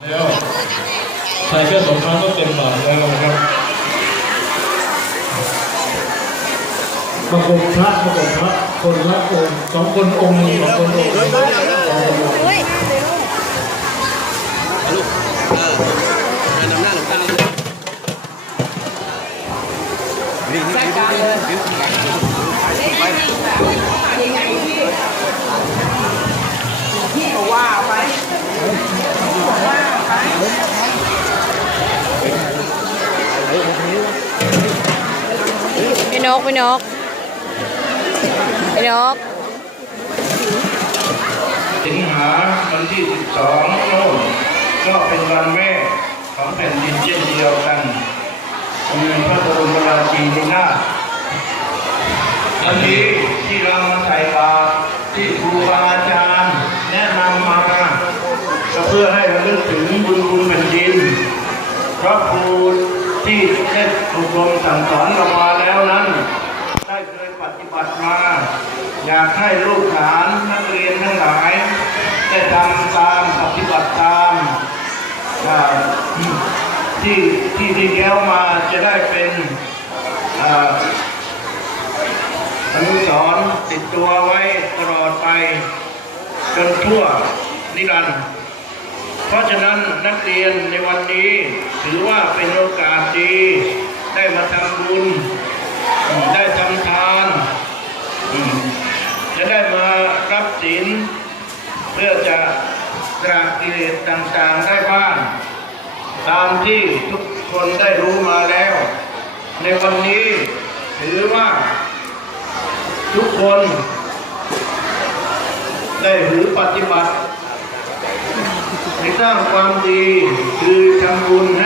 แล้วใส่แค่สองครั้งก็เต็มบาทแล้วนะครับประกบพระประกบพระคนละองค์สองคนองค์หนึ่งสองคนองค์หนึ่งลูกเออมานำหน้าหลวงตาเลยนี่นี่นี่นี่ นก พี่นก พี่นกสิงหาวันที่ 12โน่นก็เป็นวันแม่ของแผ่นดินเช่นเดียวกันมีพระบรมราชินีนาถอันนี้ที่เรามาใส่บาตรที่ครูบาอาจารย์แนะนำมาก็เพื่อให้เระลึกถึงบุญคุณแผ่นดินเพราะครู ที่ได้อบรมสั่งสอนเรามาแล้วนั้น ได้เคยปฏิบัติมา อยากให้ลูกหลานนักเรียนทั้งหลายได้ทำตามปฏิบัติตามที่ที่ที่แก้วมาจะได้เป็นอนุสร์ติดตัวไว้ตลอดไปจนทั่วนิรันดร์ เพราะฉะนั้นนักเรียนในวันนี้ถือว่าเป็นโอกาสดี ได้มาทำบุญ ได้ทำทาน จะได้มารับศีลเพื่อจะตราบกิเลสต่างๆได้บ้าง ตามที่ทุกคนได้รู้มาแล้ว ในวันนี้ถือว่าทุกคน ได้หือปฏิบัติ สร้างความดีคือทำบุญให้